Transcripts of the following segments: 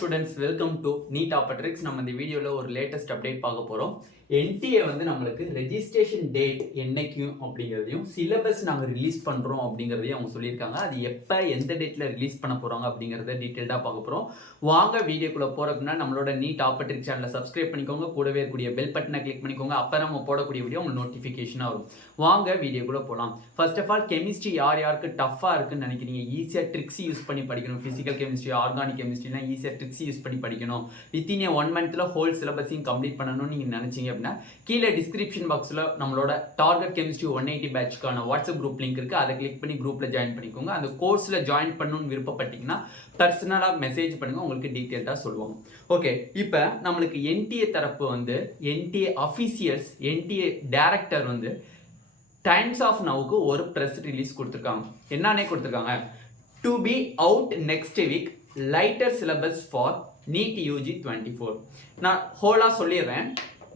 students, welcome to Neet Tricks. நம்ம இந்த வீடியோல ஒரு லேட்டஸ்ட் அப்டேட் பார்க்க போறோம். NTA வந்து நம்மளுக்கு ரெஜிஸ்ட்ரேஷன் டேட் என்னைக்கு அப்படிங்கிறதையும் சிலபஸ் நாங்க ரிலீஸ் பண்றோம் அப்படிங்கிறதையும் அவங்க சொல்லியிருக்காங்க. அது எப்ப எந்த டேட்ல ரிலீஸ் பண்ண போறாங்க அப்படிங்கறத டீடைலா பார்க்க போறோம். வாங்க வீடியோக்குள்ள போறதுக்கு முன்னாடி நம்மளோட நீட் ட்ரிக்ஸ் சேனலை சப்ஸ்கிரைப் பண்ணிக்கோங்க. கூடவே இருக்கக்கூடிய பெல் பட்டனை கிளிக் பண்ணிக்கோங்க. அப்ப நம்ம போடக்கூடிய வீடியோ உங்களுக்கு நோட்டிபிகேஷனா வரும். வாங்க வீடியோக்குள்ள போலாம். ஃபர்ஸ்ட் ஆஃப் ஆல் கெமிஸ்ட்ரி யாருக்கு டஃபா இருக்குன்னு நினைக்கிறீங்க, ஈஸியா ட்ரிக்ஸ் யூஸ் பண்ணி படிக்கணும். பிசிக்கல் கெமிஸ்ட்ரி, ஆர்கானிக் கெமிஸ்ட்ரிலாம் ஈஸியா ட்ரிக்ஸ் யூஸ் பண்ணி படிக்கணும். வித்தின் 1 மந்த்ல ஹோல் சிலபஸையும் கம்ப்ளீட் பண்ணணும்னு நீங்க நினைச்சீங்க அப்படின்னா கீழே டிஸ்கிரிப்ஷன் பாக்ஸ்ல நம்மளோட டார்கெட் கெமிஸ்ட்ரி 180 பேட்ச்க்கான வாட்ஸ்அப் குரூப் லிங்க் இருக்கு. அதை கிளிக் பண்ணி குரூப்ல ஜாயின் பண்ணிக்கோங்க. அந்த கோர்ஸ்ல ஜாயின் பண்ணணும்னு விருப்பப்பட்டீங்கன்னா பர்சனலா மெசேஜ் பண்ணுங்க, உங்களுக்கு டீடைல்டா சொல்லுவாங்க. ஓகே, இப்போ நம்மளுக்கு NTA தரப்பு வந்து NTA அஃபீஷியல்ஸ், NTA டைரக்டர் வந்து டைம்ஸ் ஆஃப் நவுக்கு ஒரு ப்ரெஸ் ரிலீஸ் கொடுத்துருக்காங்க. என்னன்னே கொடுத்துருக்காங்க, to be out next week lighter syllabus for NEET UG24. நான் ஹோலா சொல்லிடுறேன்.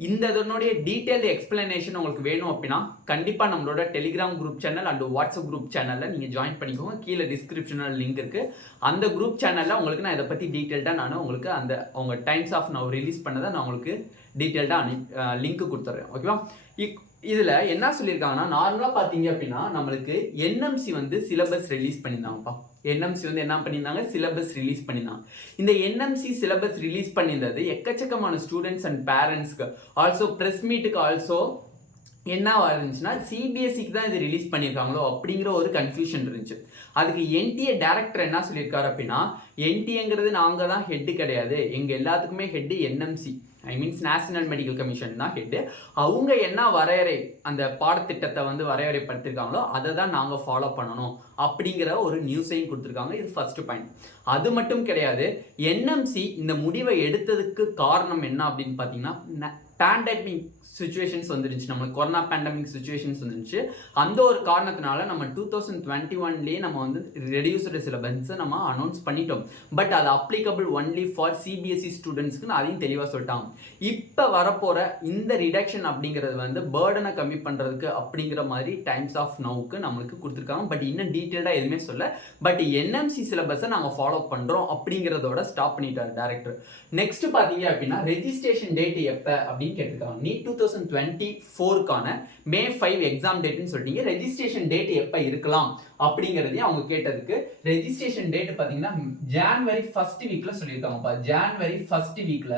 இந்த இதனுடைய டீடைல்டு எக்ஸ்பிளனேஷன் உங்களுக்கு வேணும் அப்படின்னா கண்டிப்பாக நம்மளோட Telegram group channel and WhatsApp group சேனலில் நீங்கள் ஜாயின் பண்ணிக்கோங்க. கீழே டிஸ்கிரிப்ஷனில் லிங்க் இருக்குது. அந்த குரூப் சேனலில் உங்களுக்கு நான் இதை பற்றி டீட்டெயில்டாக நான் உங்களுக்கு அவங்க டைம்ஸ் ஆஃப் நவ் ரிலீஸ் பண்ணதை நான் உங்களுக்கு டீட்டெயில்டாக லிங்க் கொடுத்துட்றேன். ஓகேவா? இதில் என்ன சொல்லியிருக்காங்கன்னா, நார்மலாக பார்த்தீங்க அப்படின்னா நம்மளுக்கு NMC வந்து சிலபஸ் ரிலீஸ் பண்ணியிருந்தாங்கப்பா. NMC வந்து என்ன பண்ணியிருந்தாங்க, சிலபஸ் ரிலீஸ் பண்ணியிருந்தாங்க. இந்த NMC சிலபஸ் ரிலீஸ் பண்ணியிருந்தது எக்கச்சக்கமான ஸ்டூடெண்ட்ஸ் அண்ட் பேரண்ட்ஸ்க்கு, ஆல்சோ ப்ரெஸ் மீட்டுக்கு ஆல்சோ என்ன இருந்துச்சுன்னா CBSEக்கு தான் இது ரிலீஸ் பண்ணியிருக்காங்களோ அப்படிங்கிற ஒரு கன்ஃபியூஷன் இருந்துச்சு. அதுக்கு NTA டைரக்டர் என்ன சொல்லியிருக்காரு அப்படின்னா, NTAங்கிறது நாங்கள் தான் ஹெட்டு கிடையாது, எங்கள் எல்லாத்துக்குமே head NMC, I means national medical commission தான் ஹெட்டு. அவங்க என்ன வரையறை அந்த பாடத்திட்டத்தை வந்து வரையறைப்படுத்திருக்காங்களோ அதை தான் நாங்கள் ஃபாலோ பண்ணணும் அப்படிங்கிற ஒரு நியூஸையும் கொடுத்துருக்காங்க. இது ஃபர்ஸ்ட் பாயிண்ட். அது மட்டும் கிடையாது, NMC இந்த முடிவை எடுத்ததுக்கு காரணம் என்ன அப்படின்னு பார்த்தீங்கன்னா, பேண்டமிக் சுச்சுவேஷன்ஸ் வந்துருந்துச்சு, நம்மளுக்கு கொரோனா பேண்டமிக் சுச்சுவேஷன்ஸ் வந்துருந்துச்சு. அந்த ஒரு காரணத்தினால நம்ம 2021லேயே நம்ம வந்து ரெடியூஸ்டு சிலபஸை நம்ம அனௌன்ஸ் பண்ணிட்டோம். பட் அது அப்ளிகபிள் ஒன்லி ஃபார் CBSE ஸ்டூடெண்ட்ஸ்க்குன்னு அதையும் தெளிவாக சொல்லிட்டாங்க. இப்போ வரப்போகிற இந்த ரிடக்ஷன் அப்படிங்கிறது வந்து பேர்டனை கம்மி பண்ணுறதுக்கு அப்படிங்கிற மாதிரி டைம்ஸ் ஆஃப் நவுக்கு நம்மளுக்கு கொடுத்துருக்காங்க. பட் இன்னும் டீட்டெயில்டாக எதுவுமே சொல்ல. பட் NMC சிலபஸை நாங்கள் ஃபாலோ பண்ணுறோம் அப்படிங்கிறதோட ஸ்டாப் பண்ணிட்டார் டைரக்டர். நெக்ஸ்ட் பார்த்தீங்க அப்படின்னா ரெஜிஸ்ட்ரேஷன் டேட் எப்போ அப்படின்னு கேட்டிருக்காங்க. நீட் 2024க்கான May 5 எக்ஸாம் டேட்னு சொல்லிட்டீங்க. ரெஜிஸ்ட்ரேஷன் டேட் எப்போ இருக்கலாம் அப்படிங்கிறதையும் அவங்க கேட்டதுக்கு ரெஜிஸ்ட்ரேஷன் டேட் பார்த்தீங்கன்னா January 1st வீக்ல சொல்லியிருக்காங்கப்பா. January 1st வீக்ல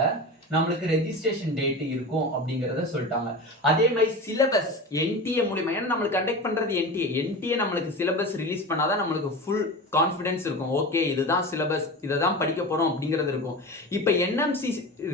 நம்மளுக்கு ரெஜிஸ்ட்ரேஷன் டேட் இருக்கும் அப்படிங்கிறத சொல்லிட்டாங்க. அதே மாதிரி சிலபஸ் NTA மூலியமா, ஏன்னா நம்மளுக்கு கண்டக்ட் பண்றது NTA நம்மளுக்கு சிலபஸ் ரிலீஸ் பண்ணாதான் நம்மளுக்கு ஃபுல் கான்ஃபிடன்ஸ் இருக்கும். ஓகே, இதுதான் சிலபஸ், இதை தான் படிக்க போறோம் அப்படிங்கிறது இருக்கும். இப்போ NMC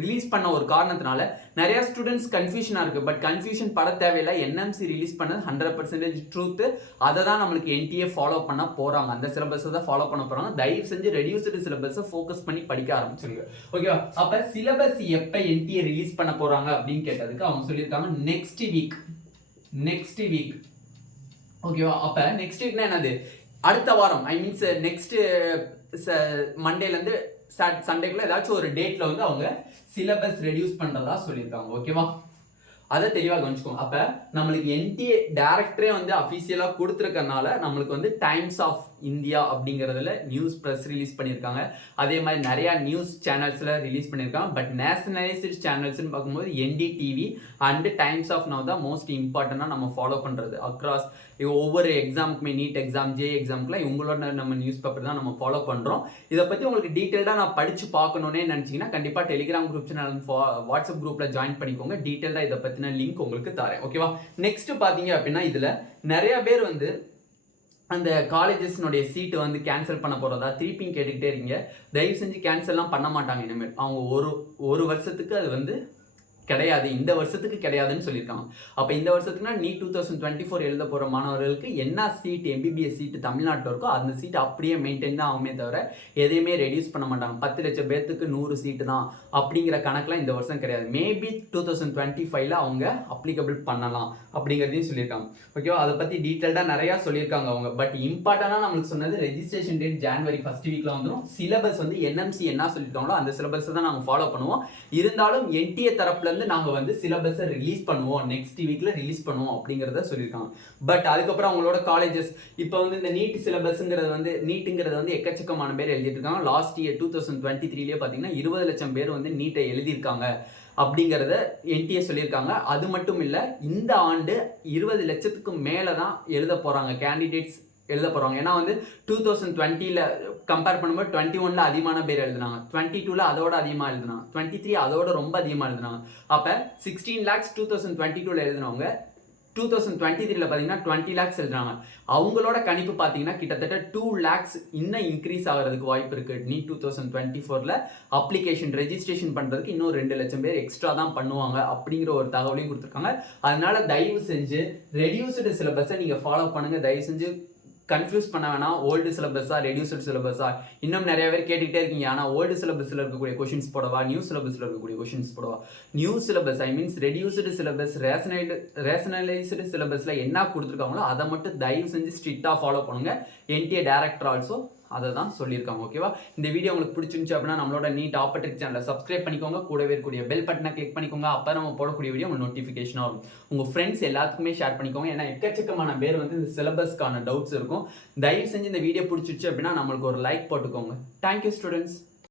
ரிலீஸ் பண்ண ஒரு காரணத்தினால நிறைய ஸ்டூடெண்ட்ஸ் கன்ஃபியூஷனா இருக்கு. பட் கன்ஃபியூஷன் பட தேவையில்லை. NMC ரிலீஸ் பண்ணது 100% ட்ரூத். அதை தான் நம்மளுக்கு NTA ஃபாலோ பண்ண போறாங்க. அந்த சிலபஸை தான் ஃபாலோ பண்ண போறாங்க. தயவு செஞ்சு ரெடியூஸ்டு சிலபஸை ஃபோக்கஸ் பண்ணி படிக்க ஆரம்பிச்சிருங்க. ஓகேவா? அப்ப சிலபஸ் எப்ப NTA ரிலீஸ் பண்ண போறாங்க அப்படின்னு கேட்டதுக்கு அவங்க சொல்லியிருக்காங்க நெக்ஸ்ட் வீக். ஓகேவா? அப்ப நெக்ஸ்ட் வீக்னா என்னது, அடுத்த வாரம், ஐ மீன்ஸ் நெக்ஸ்ட் மண்டேல இருந்து சண்டேக்குள்ள ஏதாச்சும் ஒரு டேட்ல வந்து அவங்க சிலபஸ் ரெடியூஸ் பண்றதா சொல்லியிருக்காங்க. ஓகேவா? அதை தெளிவாக கவனிச்சுக்கோங்க. அப்போ நம்மளுக்கு NTA டைரக்டரே வந்து அஃபீஷியலாக கொடுத்துருக்கறனால நம்மளுக்கு வந்து டைம்ஸ் ஆஃப் இந்தியா அப்படிங்கிறதுல நியூஸ் ப்ரெஸ் ரிலீஸ் பண்ணியிருக்காங்க. அதே மாதிரி நிறையா நியூஸ் சேனல்ஸில் ரிலீஸ் பண்ணியிருக்காங்க. பட் நேஷனலைஸ்டு சேனல்ஸ்ன்னு பார்க்கும்போது NDTV and Times of Now தான் மோஸ்ட் இம்பார்ட்டண்டாக நம்ம ஃபாலோ பண்ணுறது. அக்ராஸ் ஒவ்வொரு எக்ஸாமுக்குமே, நீட் எக்ஸாம், JE எக்ஸாமுக்குலாம் இவங்களோட நம்ம நியூஸ் பேப்பர் தான் நம்ம ஃபாலோ பண்ணுறோம். இதை பற்றி உங்களுக்கு டீட்டெயில்டாக நான் படித்து பார்க்கணுன்னே நினச்சிங்கன்னா கண்டிப்பாக டெலிகிராம் குரூப் சேனல், வாட்ஸ்அப் குரூப்பில் ஜாயின் பண்ணிக்கோங்க. டீட்டெயிலாக இதை பற்றின லிங்க் உங்களுக்கு தரேன். ஓகேவா? நெக்ஸ்ட் பார்த்தீங்க அப்படின்னா இதில் நிறைய பேர் வந்து அந்த காலேஜஸ்னுடைய சீட்டு வந்து கேன்சல் பண்ண போகிறதா திருப்பியும் கேட்டுக்கிட்டே இருக்கீங்க. தயவு செஞ்சு கேன்சல்லாம் பண்ண மாட்டாங்க இனிமேல். அவங்க ஒரு வருஷத்துக்கு அது வந்து கிடையாது, இந்த வருஷத்துக்கு கிடையாதுன்னு சொல்லியிருக்காங்க. அப்போ இந்த வருஷத்துக்குனா நீட் 2024 எழுத போகிற மாணவர்களுக்கு என்ன சீட் MBBS சீட்டு தமிழ்நாட்டில் இருக்கோ அந்த சீட் அப்படியே மெயின்டைன் தான் ஆகுமே தவிர எதையுமே ரெடியூஸ் பண்ண மாட்டாங்க. 10 லட்சம் பேர்த்துக்கு 100 சீட்டு தான் அப்படிங்கிற கணக்கெலாம் இந்த வருஷம் கிடையாது. மேபி 2025ல் அவங்க அப்ளிகபிள் பண்ணலாம் அப்படிங்கிறதையும் சொல்லியிருக்காங்க. ஓகேவா? அதை பற்றி டீட்டெயில்டாக நிறையா சொல்லியிருக்காங்க அவங்க. பட் இம்பார்ட்டண்டாக நம்மளுக்கு சொன்னது ரெஜிஸ்ட்ரேஷன் டேட் January 1st வீக்கில் வந்துடும். சிலபஸ் வந்து NMC என்ன சொல்லியிருக்காங்களோ அந்த சிலபஸை தான் நாங்கள் ஃபாலோ பண்ணுவோம். இருந்தாலும் NTA தரப்புல இருந்து நாங்கள் வந்து சிலபஸை ரிலீஸ் பண்ணுவோம், நெக்ஸ்ட் வீக்கில் ரிலீஸ் பண்ணுவோம் அப்படிங்கிறத சொல்லியிருக்காங்க. பட் அதுக்கப்புறம் அவங்களோட காலேஜஸ் இப்போ வந்து இந்த நீட் சிலபஸ்ங்கிறது வந்து நீட்டுங்கிறது வந்து எக்கச்சக்கமான பேர் எழுதிட்டு இருக்காங்க. லாஸ்ட் இயர் 2023 பார்த்தீங்கன்னா 20 லட்சம் பேர் வந்து நீட்டை எழுதியிருக்காங்க அப்படிங்கிறத NTA சொல்லியிருக்காங்க. அது மட்டும் இல்லை, இந்த ஆண்டு 20 லட்சத்துக்கு மேலே தான் எழுத போகிறாங்க கேண்டிடேட்ஸ் எழுத போகிறாங்க. ஏன்னா வந்து 2020ல் கம்பேர் பண்ணும்போது 21ல் அதிகமான பேர் எழுதினாங்க, 22ல் அதோட அதிகமாக எழுதினாங்க, 23 அதோட ரொம்ப அதிகமாக எழுதினாங்க. அப்போ 16 lakhs 2022ல் எழுதினவங்க 2023ல் பார்த்தீங்கன்னா 20 lakhs எழுதுறாங்க. அவங்களோட கணிப்பு பார்த்தீங்கன்னா கிட்டத்தட்ட 2 lakhs இன்னும் இன்க்ரீஸ் ஆகிறதுக்கு வாய்ப்பு இருக்குது. நீட் 2024ல் அப்ளிகேஷன் ரெஜிஸ்ட்ரேஷன் பண்ணுறதுக்கு இன்னும் 2 லட்சம் பேர் எக்ஸ்ட்ரா தான் பண்ணுவாங்க அப்படிங்கிற ஒரு தகவலையும் கொடுத்துருக்காங்க. அதனால தயவு செஞ்சு ரெடியூஸ்டு சிலபஸை நீங்கள் ஃபாலோ பண்ணுங்கள். தயவு செஞ்சு கன்ஃபியூஸ் பண்ண வேணாம், ஓல்டு சிலபஸா ரெடியூஸ்டு சிலபஸா. இன்னும் நிறைய பேர் கேட்டுக்கிட்டே இருக்கீங்க, ஆனால் ஓல்டு சிலபஸில் இருக்கக்கூடிய கொஷின்ஸ் போடவா, நியூ சிலபஸில் இருக்கக்கூடிய கொஷின்ஸ் போடவா. New syllabus means reduced syllabus, rationalised சிலபஸில் என்ன கொடுத்துருக்காங்களோ அதை மட்டும் தயவு செஞ்சு ஸ்ட்ரிக்டாக ஃபாலோ பண்ணுங்கள். NTA டைரக்டர் ஆல்சோ அதை தான் சொல்லியிருக்காங்க. ஓகேவா? இந்த வீடியோ உங்களுக்கு பிடிச்சிருந்துச்சு அப்படின்னா நம்மளோட நீட் ஆப்பர்ட்ரிக் சேனலை சப்ஸ்கிரைப் பண்ணிக்கோங்க, கூடவே இருக்கக்கூடிய பெல் பட்டனை கிளிக் பண்ணிக்கோங்க. அப்போ நம்ம போடக்கூடிய வீடியோ உங்களுக்கு நோட்டிஃபிகேஷனாக வரும். உங்கள் ஃப்ரெண்ட்ஸ் எல்லாத்துக்குமே ஷேர் பண்ணிக்கோங்க. ஏன்னா எக்கச்சக்கமான பேர் வந்து இந்த சிலபஸ்க்கான டவுட்ஸ் இருக்கும். தயவு செஞ்சு இந்த வீடியோ பிடிச்சிருச்சு அப்படின்னா நம்மளுக்கு ஒரு லைக் போட்டுக்கோங்க. Thank you students.